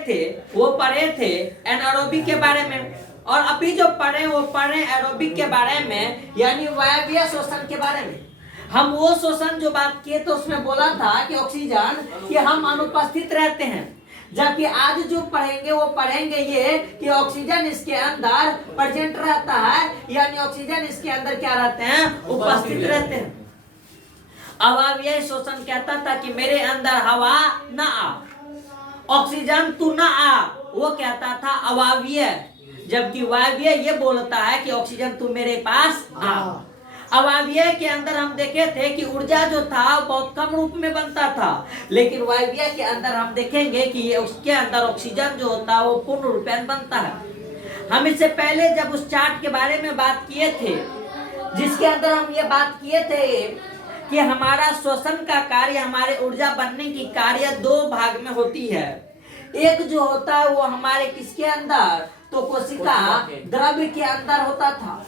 थे वो पढ़े थे एनारोबिक के बारे में, और अभी जो पढ़े वो पढ़े एरोबिक के बारे में, यानी वायवीय श्वसन के बारे में। हम वो श्वसन जो बात किए तो उसमें बोला था कि ऑक्सीजन कि हम अनुपस्थित रहते हैं, जबकि आज जो पढ़ेंगे वो पढ़ेंगे ये कि ऑक्सीजन इसके अंदर प्रेजेंट रहता है, यानी ऑक्सीजन इसके अंदर क्या रहते हैं, उपस्थित रहते हैं। अवायवीय श्वसन कहता था कि मेरे अंदर हवा ना आ, ऑक्सीजन तू ना आ, वो कहता था अवायवीय, जबकि वायवीय ये बोलता है कि ऑक्सीजन तू मेरे पास आ। अवायवीय के अंदर हम देखे थे कि ऊर्जा जो था बहुत कम रूप में बनता था, लेकिन वायवीय के अंदर हम देखेंगे कि ये उसके अंदर ऑक्सीजन जो होता है वो पूर्ण रूपेण बनता है। हम इससे पहले जब उस चार्ट के बारे में बात किए थे, जिसके अंदर हम ये बात किए थे कि हमारा श्वसन का कार्य, हमारे ऊर्जा बनने की कार्य दो भाग में होती है। एक जो होता है वो हमारे किसके अंदर, तो कोशिका द्रव्य के अंदर होता था।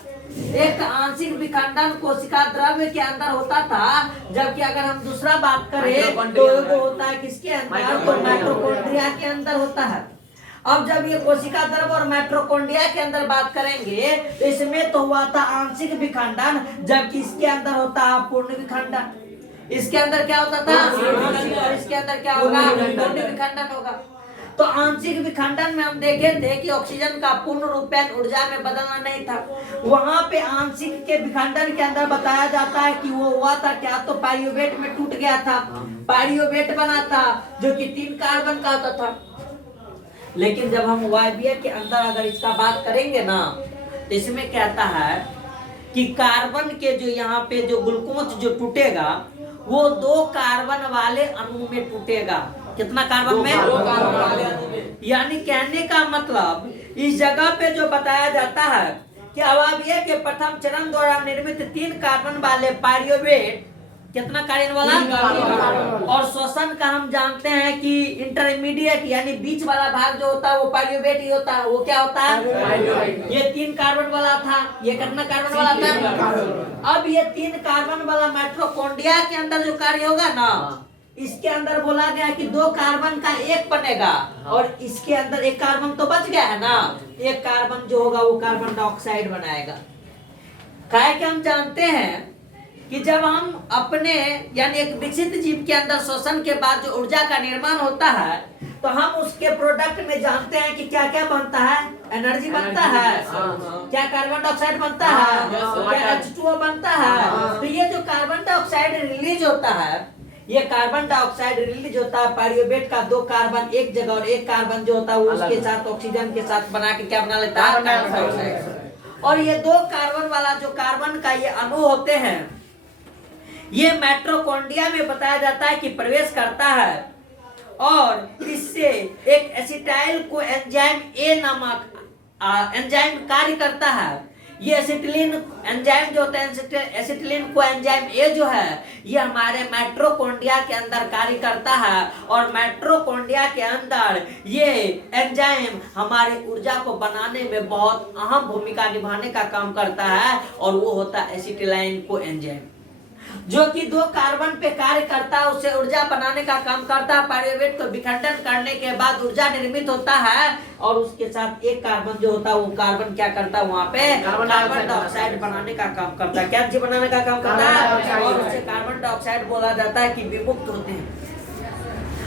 एक आंशिक विखंडन कोशिका द्रव्य के अंदर होता था, जबकि अगर हम दूसरा बात करें तो वो होता है किसके अंदर, तो माइटोकॉन्ड्रिया के अंदर होता है। अब जब ये कोशिका द्रव्य और माइटोकॉन्ड्रिया के अंदर बात करेंगे तो इसमें तो हुआ था आंशिक विखंडन, जबकि इसके अंदर होता है पूर्ण विखंडन। इसके अंदर क्या होता था, आंशिक, और इसके अंदर क्या होगा, पूर्ण विखंडन होगा। तो आंशिक विखंडन में हम देखे थे कि ऑक्सीजन का पूर्ण रूपेण ऊर्जा में बदलना नहीं था। वहां पे आंशिक के विखंडन के अंदर बताया जाता है कि वो हुआ था क्या, तो पाइरुवेट में टूट गया था, पाइरुवेट बना था जो कि 3 कार्बन का होता था। लेकिन जब हम वायवीय के अंदर अगर इसका बात करेंगे ना, तो इसमें कहता है कि कार्बन के जो यहाँ पे जो ग्लूकोज जो टूटेगा वो 2 कार्बन वाले अणु में टूटेगा। कितना कार्बन में, 2 कार्बन वाले अणु में। यानी कहने का मतलब इस जगह पे जो बताया जाता है कि अवायवीय के प्रथम चरण द्वारा निर्मित 3 कार्बन वाले पाइरुवेट, कितना कार्बन वाला, और श्वसन का हम जानते हैं कि इंटरमीडिएट यानी बीच वाला भाग जो होता है वो पाइरुवेट ही होता है। वो क्या होता है, ये 3 कार्बन वाला था, ये कितना कार्बन वाला था। अब ये 3 कार्बन वाला माइटोकॉन्ड्रिया के अंदर जो कार्य होगा ना, इसके अंदर बोला गया कि 2 कार्बन का 1 बनेगा, और इसके अंदर 1 कार्बन तो बच गया है ना, 1 कार्बन जो होगा वो कार्बन डाइऑक्साइड बनाएगा। काहे कि हम जानते हैं कि जब हम अपने यानी एक विकसित जीव के अंदर श्वसन के बाद जो ऊर्जा का निर्माण होता है, तो हम उसके प्रोडक्ट में जानते हैं कि क्या क्या बनता है, एनर्जी बनता है, क्या कार्बन डाइऑक्साइड बनता है, क्या H2O बनता है। तो ये जो कार्बन डाइऑक्साइड रिलीज होता है, ये कार्बन डाइऑक्साइड रिलीज होता है पाइरुवेट का 2 कार्बन एक जगह, और 1 कार्बन जो होता है वो उसके साथ ऑक्सीजन के साथ बना के क्या बना लेता है, कार्बन डाइऑक्साइड। और ये 2 कार्बन वाला जो कार्बन का ये अणु होते हैं, ये माइटोकॉन्ड्रिया में बताया जाता है कि प्रवेश करता है, और इससे एक एसिटाइल को एंजाइम ए नामक एंजाइम कार्य करता है। ये एसिटिलीन एंजाइम जो होता है, एसिटिलीन को एंजाइम ए जो है, ये हमारे माइटोकॉन्ड्रिया के अंदर कार्य करता है, और माइटोकॉन्ड्रिया के अंदर ये एंजाइम हमारी ऊर्जा को बनाने में बहुत अहम भूमिका निभाने का काम करता है, और वो होता है एसिटिलीन को एंजाइम, जो कि 2 कार्बन पे कार्य करता है, उससे ऊर्जा बनाने का काम करता है। पाइरुवेट को विखंडन करने के बाद ऊर्जा निर्मित होता है, और उसके साथ 1 कार्बन जो होता है वो कार्बन क्या करता है, वहाँ पे कार्बन डाइऑक्साइड बनाने का काम करता है। क्या चीज बनाने का काम करता है, और उससे कार्बन डाइऑक्साइड बोला जाता है कि विमुक्त होते हैं।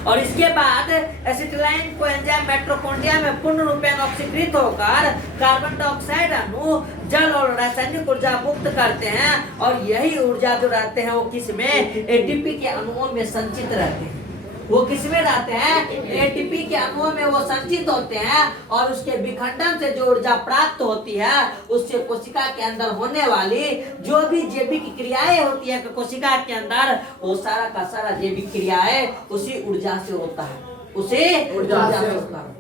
और इसके बाद एसिटिलीन को एंजाइम माइटोकॉन्ड्रिया में पूर्ण रूपेण ऑक्सीकृत होकर कार्बन डाइऑक्साइड अणु जल और रासायनिक ऊर्जा मुक्त करते हैं, और यही ऊर्जा जो रहते हैं वो किसमें, एटीपी के अणुओं में संचित रहते हैं। वो किसमें रहते हैं, एटीपी के अणुओं में वो संचित होते हैं, और उसके विखंडन से जो ऊर्जा प्राप्त होती है उससे कोशिका के अंदर होने वाली जो भी जैविक क्रियाएं होती है कोशिका के अंदर, वो सारा का सारा जैविक क्रियाएं उसी ऊर्जा से होता है, उसी ऊर्जा से होता है।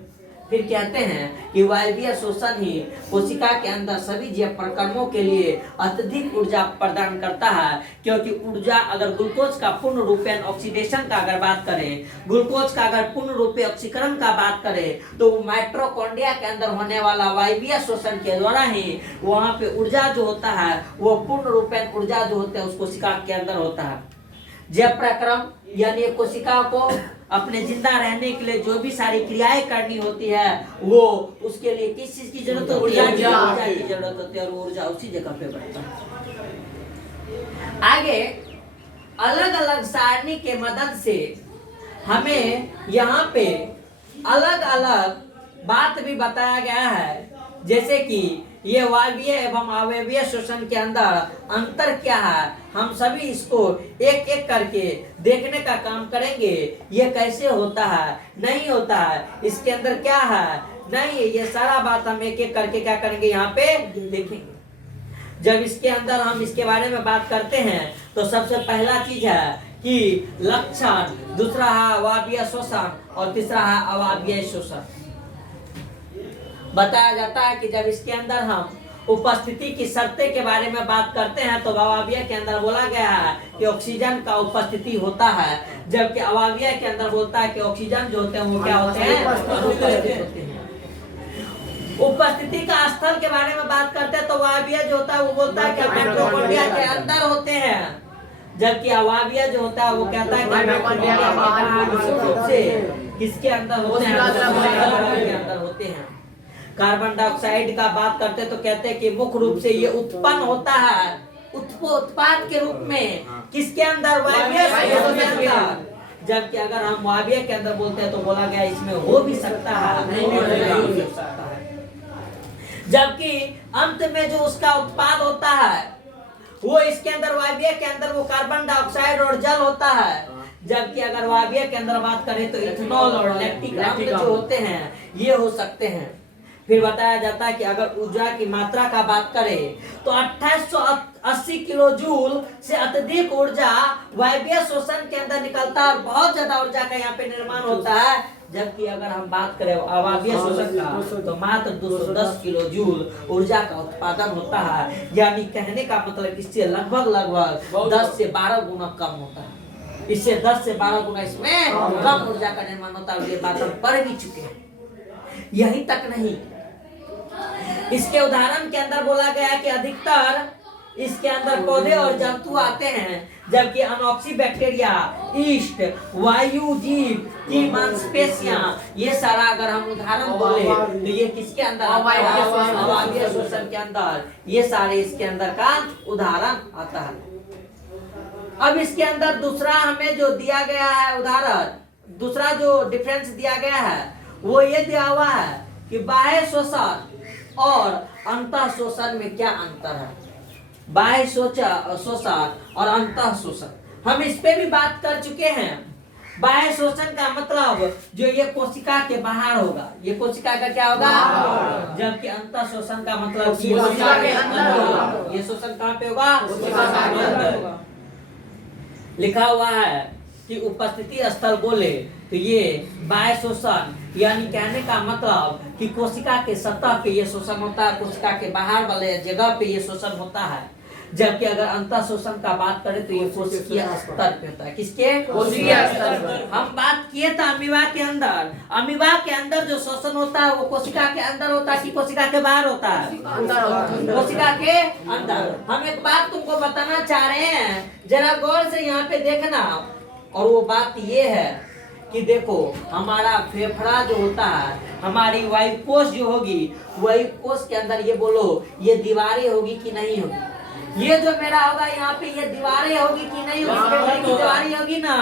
फिर कहते हैं कि वायवीय श्वसन ही कोशिका के अंदर सभी जैव प्रक्रमों के लिए अत्यधिक ऊर्जा प्रदान करता है, क्योंकि ऊर्जा अगर ग्लूकोज का पूर्ण रूपेण ऑक्सीडेशन का अगर बात करें, ग्लूकोज का अगर पूर्ण रूपे ऑक्सीकरण का बात करें, तो माइटोकॉन्ड्रिया के अंदर होने वाला वायवीय श्वसन के द्वारा ही वहाँ पे ऊर्जा जो होता है वो पूर्ण रूपेण ऊर्जा जो होता है उस कोशिका के अंदर होता है। जैव प्रक्रम यानी कोशिका को अपने जिंदा रहने के लिए जो भी सारी क्रियाएं करनी होती है वो उसके लिए किस चीज की जरूरत होती है? ऊर्जा की जरूरत होती है, और ऊर्जा उसी जगह पे बढ़ता है। आगे अलग अलग सारणी के मदद से हमें यहाँ पे अलग अलग बात भी बताया गया है, जैसे कि ये वायवीय एवं अवायवीय श्वसन के अंदर अंतर क्या है। हम सभी इसको एक एक करके देखने का काम करेंगे, ये कैसे होता है, नहीं होता है, इसके अंदर क्या है, नहीं, ये सारा बात हम एक एक करके क्या करेंगे यहाँ पे देखेंगे। जब इसके अंदर हम इसके बारे में बात करते हैं तो सबसे पहला चीज है कि लक्षण, दूसरा है अवायवीय श्वसन और तीसरा है अवायवीय श्वसन। बताया जाता है कि जब इसके अंदर हम उपस्थिति की शर्तें के बारे में बात करते हैं तो अवायवीय के अंदर बोला गया है कि ऑक्सीजन का उपस्थिति होता है, जबकि अवायवीय के अंदर बोलता है कि ऑक्सीजन जो होते हैं वो क्या होते हैं, अनुपस्थित होते हैं। उपस्थिति का स्थल के बारे में बात करते हैं तो अवायवीय जो होता है वो बोलता है कि माइटोकॉन्ड्रिया के अंदर होते हैं, जबकि अवायवीय जो होता है वो कहता है कि माइटोकॉन्ड्रिया के बाहर से किसके अंदर होते हैं, के अंदर होते हैं। कार्बन डाइऑक्साइड का बात करते हैं तो कहते हैं कि मुख्य रूप से ये उत्पन्न होता है उत्पाद के रूप में किसके अंदर, वायवीय के अंदर, जबकि अगर हम वायवीय के अंदर बोलते हैं तो बोला गया इसमें हो भी सकता है, नहीं हो सकता है। जबकि अंत में जो उसका उत्पाद होता है वो इसके अंदर वायवीय के अंदर वो कार्बन डाइऑक्साइड और जल होता है, जबकि अगर वायवीय के अंदर बात करें तो इथेनॉल और लैक्टिक एसिड जो होते हैं ये हो सकते हैं। फिर बताया जाता है कि अगर ऊर्जा की मात्रा का बात करें तो 2880 किलो जूल से अत्यधिक ऊर्जा वायवीय श्वसन के अंदर निकलता है और बहुत ज्यादा ऊर्जा का यहाँ पे निर्माण होता है, जबकि अगर हम बात करें अवायवीय श्वसन का तो मात्र 210 किलो जूल ऊर्जा का उत्पादन होता है। यानी कहने का मतलब इससे लगभग 10 से 12 गुना कम होता है, इससे 10 से 12 गुना इसमें कम ऊर्जा का निर्माण होता है। ये बात हम पढ़ भी चुके हैं। यही तक नहीं, इसके उदाहरण के अंदर बोला गया है कि अधिकतर इसके अंदर पौधे और जंतु आते हैं, जबकि अनॉक्सी बैक्टीरिया, ईस्ट, वायु जीव की मांसपेशियां, ये सारा अगर हम उदाहरण बोले तो ये किसके अंदर, अवायवीय श्वसन के अंदर, ये सारे इसके अंदर का उदाहरण आता है। अब इसके अंदर दूसरा हमें जो दिया गया है उदाहरण, दूसरा जो डिफरेंस दिया गया है वो ये दिया हुआ है कि बाह्य श्वसन और अंतः श्वसन में क्या अंतर है। बाह्य श्वसन और अंतः श्वसन हम इस पे भी बात कर चुके हैं। बाह्य श्वसन का मतलब जो ये कोशिका के बाहर होगा, ये कोशिका का क्या होगा, जबकि अंतः श्वसन का मतलब कोशिका के अंदर होगा। ये श्वसन कहाँ पे होगा, कोशिका के अंदर। लिखा हुआ है कि उपस्थिति स्थल बोले तो ये बाह्य श्वसन, यानी कहने का मतलब कि कोशिका के सतह पे ये श्वसन होता है, कोशिका के बाहर वाले जगह पे ये श्वसन होता है, जबकि अगर अंतः श्वसन का बात करें तो ये कोशिकीय स्तर पे होता है। किसके, कोशिकीय स्तर पर। हम बात किए थे अमीबा के अंदर, अमीबा के अंदर जो श्वसन होता है वो कोशिका के अंदर होता है कि कोशिका के बाहर होता है, कोशिका के अंदर। हम एक बात तुमको बताना चाह रहे हैं, जरा गौर से यहाँ पे देखना, और वो बात ये है कि देखो हमारा फेफड़ा जो होता है, हमारी वायु कोश जो होगी, वायु कोश के अंदर ये बोलो ये दीवारें होगी कि नहीं होगी, ये जो मेरा होगा यहाँ पे ये दीवारें होगी कि नहीं होगी, फेफड़े की दीवारें होगी ना।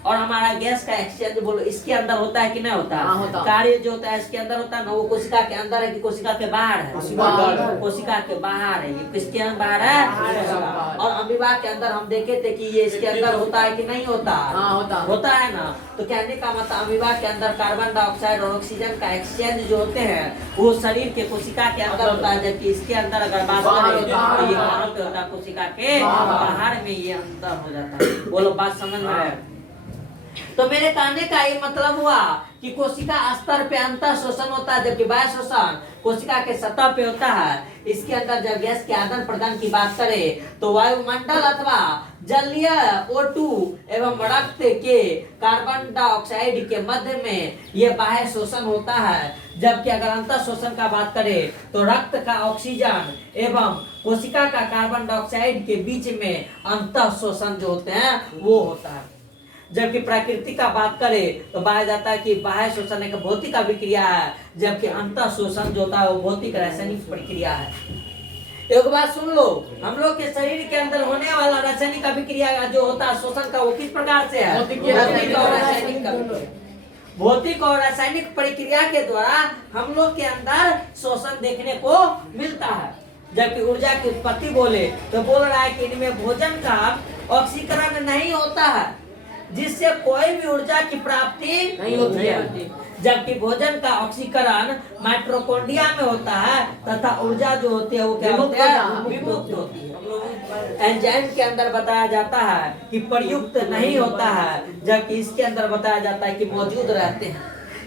और हमारा गैस का एक्सचेंज बोलो इसके अंदर होता है कि नहीं होता है, कार्य जो होता है इसके अंदर होता है ना, वो कोशिका के अंदर है कि कोशिका के बाहर है, कोशिका के बाहर है, ये किसके अंदर बाहर है। और अमीबा के अंदर हम देखे थे कि ये इसके अंदर होता है कि नहीं होता, होता है ना। तो कहने का मतलब अमीबा के अंदर कार्बन डाइऑक्साइड और ऑक्सीजन का एक्सचेंज जो होते हैं वो शरीर के कोशिका के अंदर होता है, जबकि इसके अंदर अगर बात करें तो ये कहाँ पे होता है, कोशिका के बाहर में ये अंदर हो जाता है। बोलो बात समझ में आया। तो मेरे कहने का ये मतलब हुआ कि कोशिका स्तर पे अंतः श्वसन होता है, जबकि बाह्य श्वसन कोशिका के सतह पे होता है। इसके अंदर जब गैस के आदान प्रदान की बात करें तो वायुमंडल अथवा जलीय O2 एवं रक्त के कार्बन डाइऑक्साइड के मध्य में ये बाह्य श्वसन होता है, जबकि अगर अंतः श्वसन का बात करें तो रक्त का ऑक्सीजन एवं कोशिका का कार्बन डाइऑक्साइड के बीच में अंतः श्वसन जो होते हैं वो होता है। जबकि प्रकृति का बात करें तो पाया जाता है कि बाह्य शोषण एक भौतिक अभिक्रिया है, जबकि अंतः शोषण जो होता है वो भौतिक रासायनिक प्रक्रिया है। एक बात सुन लो, हम लोग के शरीर के अंदर होने वाला रासायनिक अभिक्रिया जो होता है शोषण का, वो किस प्रकार से है? भौतिक और रासायनिक प्रक्रिया के द्वारा हम लोग के अंदर शोषण देखने को मिलता है। जबकि ऊर्जा की उत्पत्ति बोले तो बोल रहा है कि इनमें भोजन का ऑक्सीकरण नहीं होता है, जिससे कोई भी ऊर्जा की प्राप्ति नहीं होती है। जबकि भोजन का ऑक्सीकरण माइटोकॉन्ड्रिया में होता है तथा ऊर्जा जो होती है वो क्या होती है? विमुक्त होती है। एंजाइम के अंदर बताया जाता है कि प्रयुक्त नहीं होता है, जबकि इसके अंदर बताया जाता है कि मौजूद रहते हैं।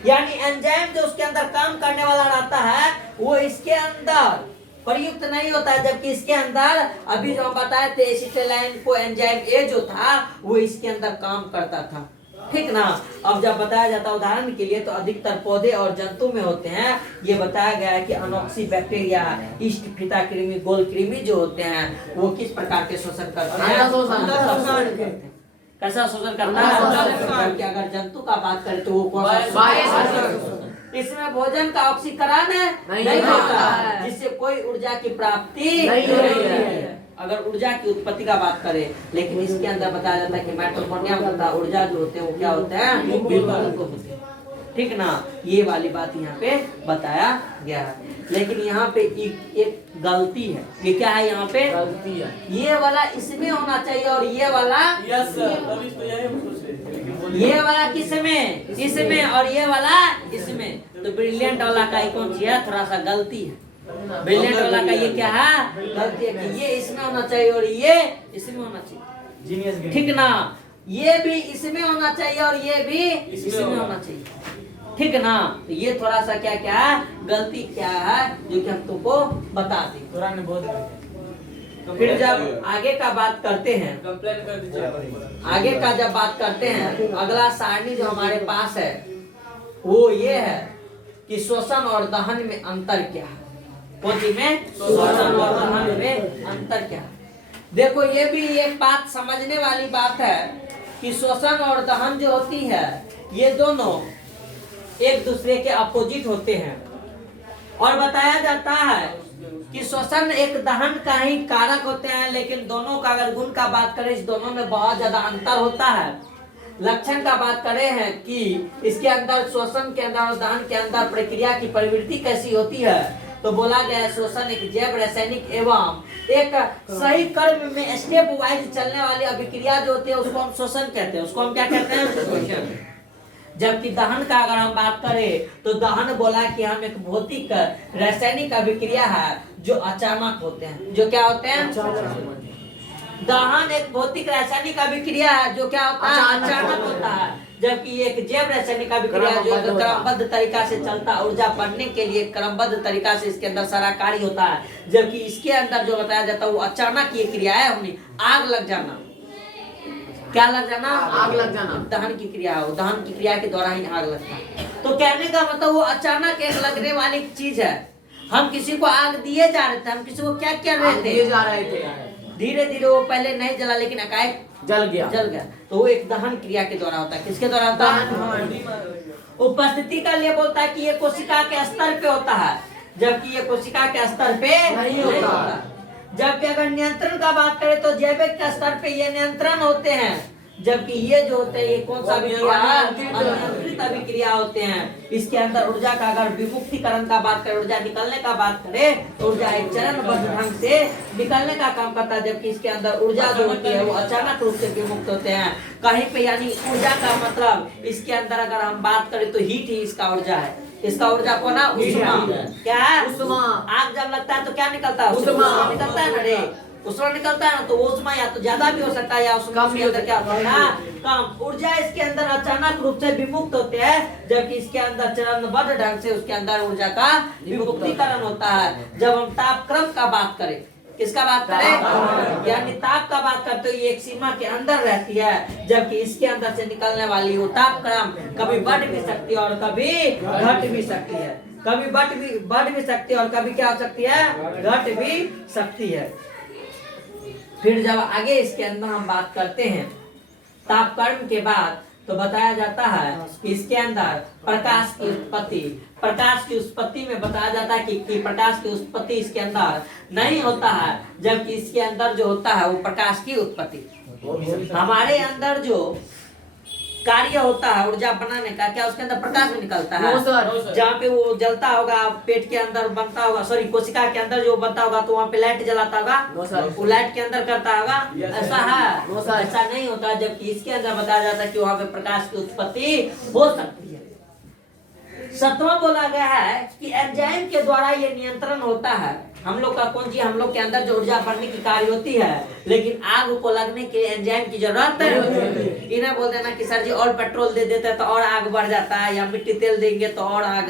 यानी एंजाइम जो उसके अंदर काम करने वाला रहता है वो इसके अंदर प्रयुक्त नहीं होता है, जबकि इसके अंदर अभी जो हम बताए थे एसिटाइलिन को एंजाइम ए जो था वो इसके अंदर काम करता था, ठीक ना। अब जब बताया जाता है उदाहरण के लिए तो अधिकतर पौधे और जंतु में होते हैं। ये बताया गया है कि अनोक्सी बैक्टीरिया, ईस्ट, फीता कृमि, गोल कृमि जो होते हैं वो किस प्रकार के शोषण करते हैं? कैसा शोषण करता है? कि अगर जंतु का बात करें तो वो कौन सा? इसमें भोजन का ऑक्सीकरण नहीं होता, जिससे कोई ऊर्जा की प्राप्ति नहीं है। अगर ऊर्जा की उत्पत्ति का बात करें, लेकिन इसके अंदर बताया जाता है कि माइटोकॉन्ड्रिया में होता है ऊर्जा जो होते हैं वो क्या होते हैं? विमुक्त होते हैं, ठीक ना। ये वाली बात यहाँ पे बताया गया है। लेकिन यहाँ पे एक गलती है। ये क्या है? यहाँ पे गलती है। ये वाला इसमें होना चाहिए और ये वाला ये वाला किसमें? इसमें, और ये वाला इसमें। तो ब्रिलियंट वाला का कौन सी है? थोड़ा सा गलती है। ब्रिलियंट वाला का ये क्या है? गलती है कि ये इसमें होना चाहिए और ये इसमें होना चाहिए, ठीक ना। ये भी इसमें होना चाहिए और ये भी इसमें होना चाहिए, ठीक ना। तो ये थोड़ा सा क्या क्या है? गलती क्या है जो कि हम तुमको बता दें। तो फिर जब आगे का बात करते हैं, कंप्लेन कर दीजिए। आगे का जब बात करते हैं, अगला सारणी जो हमारे पास है वो ये है कि शोषण और दहन में अंतर क्या है। पोथी में शोषण और दहन में अंतर क्या है? देखो ये भी एक बात समझने वाली बात है कि शोषण और दहन जो होती है ये दोनों एक दूसरे के अपोजिट होते हैं। और बताया जाता है कि श्वसन एक दहन का ही कारक होते हैं, लेकिन दोनों का अगर गुण का बात करें इस दोनों में बहुत ज्यादा अंतर होता है। लक्षण का बात करें हैं कि इसके अंदर श्वसन के अंदर और दहन के अंदर प्रक्रिया की प्रवृत्ति कैसी होती है, तो बोला गया है श्वसन एक जैव रासायनिक एवं एक सही कर्म में स्टेप वाइज चलने वाली अभिक्रिया जो होती है उसको हम श्वसन कहते हैं। उसको हम क्या कहते हैं? जबकि दहन का अगर हम बात करें तो दहन बोला कि हम एक भौतिक रासायनिक अभिक्रिया है जो अचानक होते हैं। जो क्या होते हैं? दहन एक भौतिक रासायनिक अभिक्रिया है जो क्या होता है? अचानक होता है। जबकि एक जैव रासायनिक अभिक्रिया जो क्रमबद्ध तरीका से चलता है, ऊर्जा बढ़ने के लिए क्रमबद्ध तरीका से इसके अंदर सारा कार्य होता है। जबकि इसके अंदर जो बताया जाता है वो अचानक ये क्रिया है, हमने आग लग जाना। क्या लग जाना? आग लग जाना। दहन की क्रिया है, दहन की क्रिया के द्वारा ही आग लगता है। तो कहने का मतलब वो अचानक एक लगने वाली चीज है। हम किसी को आग दिए जा रहे थे, हम किसी को क्या कर रहे थे? जा रहे थे। धीरे धीरे वो पहले नहीं जला लेकिन एकाएक जल गया। तो वो एक दहन क्रिया के द्वारा होता है। किसके द्वारा होता है? उपस्थिति का लिए बोलता है कि ये कोशिका के स्तर पे होता है, जबकि ये कोशिका के स्तर पे नहीं होता। जबकि अगर नियंत्रण का बात करें तो जैविक के स्तर पे ये नियंत्रण होते हैं, जबकि ये जो होते हैं ये कौन सा अभिक्रिया? अनियंत्रित अभिक्रिया होते हैं। इसके अंदर ऊर्जा का अगर विमुक्तिकरण का बात करें, ऊर्जा निकलने का बात करें तो ऊर्जा एक चरणबद्ध ढंग से निकलने का काम करता है, जबकि इसके अंदर ऊर्जा जो होती है वो अचानक रूप से विमुक्त होते हैं कहीं पे। यानी ऊर्जा का मतलब इसके अंदर अगर हम बात करें तो हीट ही इसका ऊर्जा है। इसका ऊर्जा को ना उष्मा। क्या है? उष्मा। आग जब लगता है तो क्या निकलता है? उष्मा निकलता है ना रे। उष्मा निकलता है ना, तो उष्मा या तो ज्यादा भी हो सकता है या उसके अंदर क्या होता है? कम। ऊर्जा इसके अंदर अचानक रूप से विमुक्त होते हैं, जबकि इसके अंदर चरणबद्ध ढंग से उसके अंदर ऊर्जा का विमुक्तिकरण होता है। जब हम तापक्रम का बात करें, किसका बात करें? यानी ताप का बात करते हुए एक सीमा के अंदर रहती है, जबकि इसके अंदर से निकलने वाली वो तापक्रम कभी बढ़ भी सकती है और कभी घट भी सकती है। कभी बढ़ भी सकती है और कभी क्या हो सकती है? घट भी सकती है। फिर जब आगे इसके अंदर हम बात करते हैं तापकर्म के बाद तो बताया जाता है कि इसके अंदर प्रकाश की उत्पत्ति में बताया जाता है कि प्रकाश की उत्पत्ति इसके अंदर नहीं होता है, जबकि इसके अंदर जो होता है वो प्रकाश की उत्पत्ति। हमारे अंदर जो कार्य होता है ऊर्जा बनाने का, क्या उसके अंदर प्रकाश में निकलता है? जहाँ पे वो जलता होगा, पेट के अंदर बनता होगा, सॉरी कोशिका के अंदर जो बनता होगा तो वहाँ पे लाइट जलाता होगा, वो लाइट के अंदर करता होगा, ऐसा है? ऐसा नहीं होता, जबकि इसके अंदर बताया जाता है कि वहाँ पे प्रकाश की उत्पत्ति हो सकती है। 7वां बोला गया है कि एंजाइम के द्वारा ये नियंत्रण होता है। हम लोग का कौन चीज, हम लोग के अंदर जो ऊर्जा बनने की कार्य होती है, लेकिन आग को लगने के एंजाइम की जरूरत है। इन्हें बोल देना कि सर जी और पेट्रोल दे देते तो और आग बढ़ जाता है, या मिट्टी तेल देंगे तो और आग,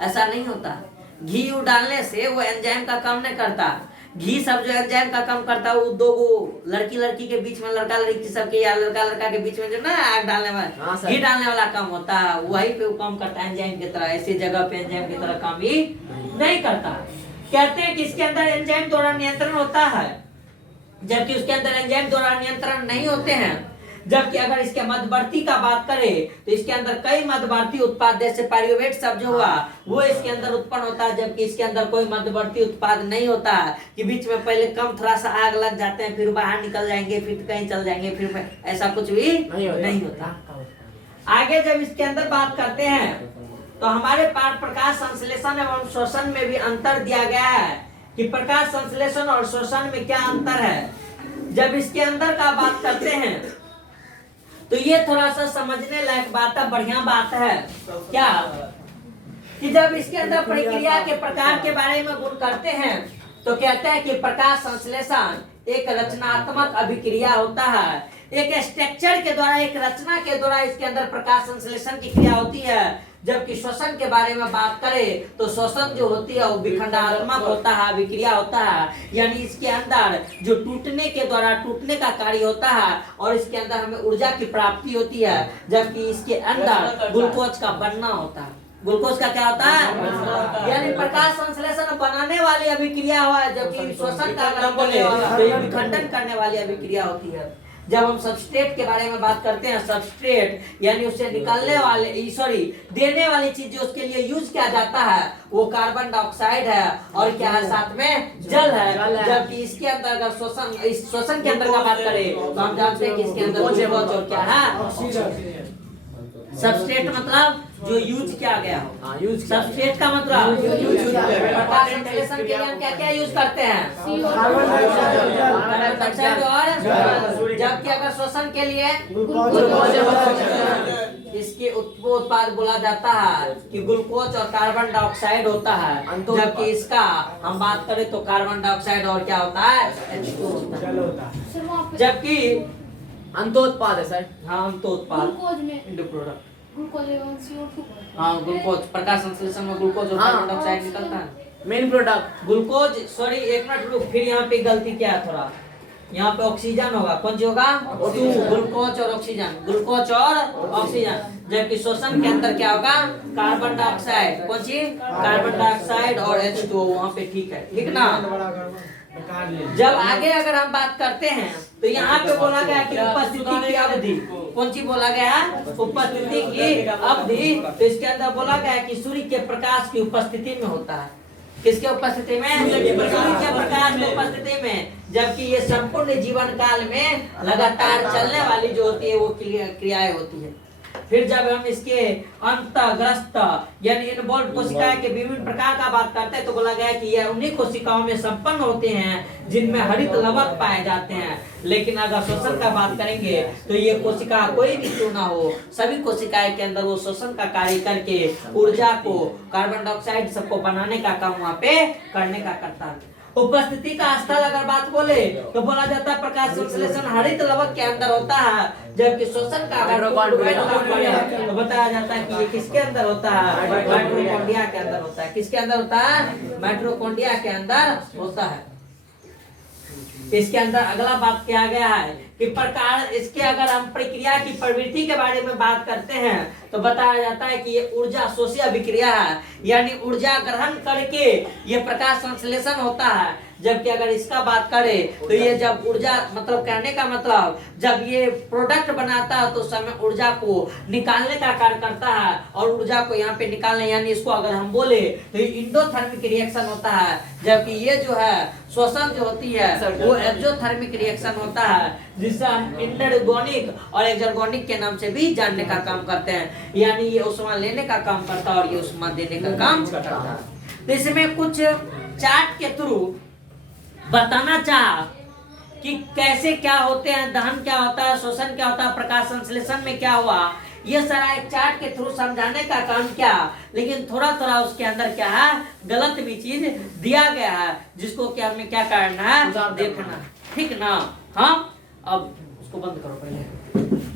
ऐसा नहीं होता। घी डालने से वो एंजाइम का काम नहीं करता। घी सब जो एंजाइम का काम करता है वो दो लड़की के बीच में, लड़का लड़की सबके या लड़का के बीच में जो ना आग डालने वाला, घी डालने वाला काम होता है, वही पे वो काम करता है एंजाइम की तरह। ऐसी जगह पे एंजाइम की तरह काम ही नहीं करता। कहते हैं कि इसके अंदर एंजाइम द्वारा नियंत्रण होता है, जबकि उसके अंदर एंजाइम द्वारा नियंत्रण नहीं होते हैं। जबकि अगर इसके मध्यवर्ती का बात करें तो इसके अंदर कई मध्यवर्ती उत्पाद, जैसे पायरुवेट सब जो हुआ वो इसके अंदर उत्पन्न होता है, जबकि इसके अंदर कोई मध्यवर्ती उत्पाद नहीं होता कि बीच में पहले कम थोड़ा सा आग लग जाते हैं, फिर बाहर निकल जाएंगे, फिर कहीं चल जाएंगे, फिर ऐसा कुछ भी नहीं होता। आगे जब इसके अंदर बात करते हैं तो हमारे पास प्रकाश संश्लेषण एवं शोषण में भी अंतर दिया गया है कि प्रकाश संश्लेषण और शोषण में क्या अंतर है। जब इसके अंदर का बात करते हैं तो ये थोड़ा सा समझने लायक बात है, बढ़िया बात है। क्या कि जब इसके अंदर प्रक्रिया के प्रकार के बारे में गुण करते हैं तो कहते हैं कि प्रकाश संश्लेषण एक रचनात्मक अभिक्रिया होता है, एक स्ट्रक्चर के द्वारा, एक रचना के द्वारा इसके अंदर प्रकाश संश्लेषण की क्रिया होती है। जबकि शोषण के बारे में बात करें तो शोषण जो होती है वो विखंडात्मक होता है, अभिक्रिया होता है, यानी इसके अंदर जो टूटने के द्वारा टूटने का कार्य होता है और इसके अंदर हमें ऊर्जा की प्राप्ति होती है। जबकि इसके अंदर ग्लूकोज का बनना होता है। ग्लूकोज का क्या होता है? यानी प्रकाश संश्लेषण बनाने वाली अभिक्रिया हुआ है, जबकि शोषण का अगर बोले तो ये विखंडन करने वाली अभिक्रिया होती है। जब हम सबस्ट्रेट के बारे में बात करते हैं, सबस्ट्रेट यानी उससे निकलने वाले, देने वाली चीज जो उसके लिए यूज किया जाता है वो कार्बन डाइऑक्साइड है और क्या है, साथ में जल है। जबकि इसके अंदर अगर शोषण के अंदर का बात करें तो हम जानते हैं कि इसके अंदर ग्लूकोज और क्या है, सबस्ट्रेट मतलब जो यूज किया गया हो। सबस्ट्रेट का मतलब प्रकाश संश्लेषण के लिए हम क्या क्या यूज करते हैं? कार्बन डाइऑक्साइड और, जबकि अगर शोषण के लिए इसके उत्पाद बोला जाता है कि ग्लूकोज और कार्बन डाइऑक्साइड होता है। जबकि इसका हम बात करें तो कार्बन डाइऑक्साइड और क्या होता है, H2 होता है। जबकि अंतोत्पाद है सर। हाँ, अंतोत्पाद इंडो प्रोडक्ट, हाँ ग्लूकोज, प्रकाश संश्लेषण में ग्लूकोज और कार्बन डाइऑक्साइड निकलता है, मेन प्रोडक्ट ग्लूकोज। सॉरी एक मिनट रुक, फिर यहाँ पे गलती क्या है थोड़ा, यहाँ पे ऑक्सीजन होगा, कौन सी होगा? ग्लूकोज और ऑक्सीजन, ग्लूकोज और ऑक्सीजन। जबकि शोषण के अंदर क्या होगा? कार्बन डाइऑक्साइड, कौन सी? कार्बन डाइऑक्साइड और H2O, वहाँ पे ठीक है, ठीक ना। जब आगे अगर हम बात करते हैं तो यहाँ पे बोला गया कि उपस्थिति की अवधि, कौन सी बोला गया? उपस्थिति की अवधि। तो इसके अंदर बोला गया कि सूर्य के प्रकाश की उपस्थिति में होता है। किसके उपस्थिति में? सूर्य के प्रकाश की उपस्थिति में। जबकि ये संपूर्ण जीवन काल में लगातार चलने वाली जो होती है वो क्रियाएं होती है। फिर जब हम इसके अंतःग्रस्त यानी इनवॉल्व कोशिकाएं के विभिन्न प्रकार का बात करते हैं तो बोला गया कि यह उन्हीं कोशिकाओं में संपन्न होते हैं जिनमें हरित लवक पाए जाते हैं। लेकिन अगर शोषण का बात करेंगे तो ये कोशिका कोई भी क्यों ना हो, सभी कोशिकाएं के अंदर वो शोषण का कार्य करके ऊर्जा को, कार्बन डाइऑक्साइड सबको बनाने का काम वहाँ पे करने का करता है। उपस्थिति का स्थल अगर बात बोले तो बोला जाता है प्रकाश संश्लेषण हरित लवक के अंदर होता है। जबकि शोषण का अगर तो बताया जाता है कि ये किसके अंदर होता है? माइटोकॉन्ड्रिया के अंदर होता है। किसके अंदर होता है? माइटोकॉन्ड्रिया के अंदर होता है। इसके अंदर अगला बात किया गया है कि प्रकार इसके अगर हम प्रक्रिया की प्रवृत्ति के बारे में बात करते हैं तो बताया जाता है कि ये ऊर्जा शोषी अभिक्रिया है, यानी ऊर्जा ग्रहण करके ये प्रकाश संश्लेषण होता है। जबकि अगर इसका बात करें तो ये जब ऊर्जा मतलब कहने का मतलब जब ये प्रोडक्ट बनाता है तो उस समय ऊर्जा को निकालने का कार्य करता है, और ऊर्जा को यहाँ पे निकालने यानी इसको अगर हम बोले तो ये इंडोथर्मिक रिएक्शन होता है। जबकि ये जो है श्वसन जो होती है वो एक्सोथर्मिक रिएक्शन होता है, जिससे हम इंटरगोनिक और एक्सर्गोनिक के नाम से भी जानने का काम करते हैं, यानी ये उष्मा लेने का काम करता है और ये उष्मा देने का काम करता है। तो इसमें कुछ चार्ट के थ्रू बताना चाहा कि कैसे क्या होते हैं, दहन क्या होता है, शोषण क्या होता है, प्रकाश संश्लेषण में क्या हुआ, ये सारा एक चार्ट के थ्रू समझाने का काम किया। लेकिन थोड़ा थोड़ा उसके अंदर क्या है गलत भी चीज दिया गया है, जिसको क्या हमें क्या करना है देखना, ठीक ना। हाँ अब उसको बंद करो पहले।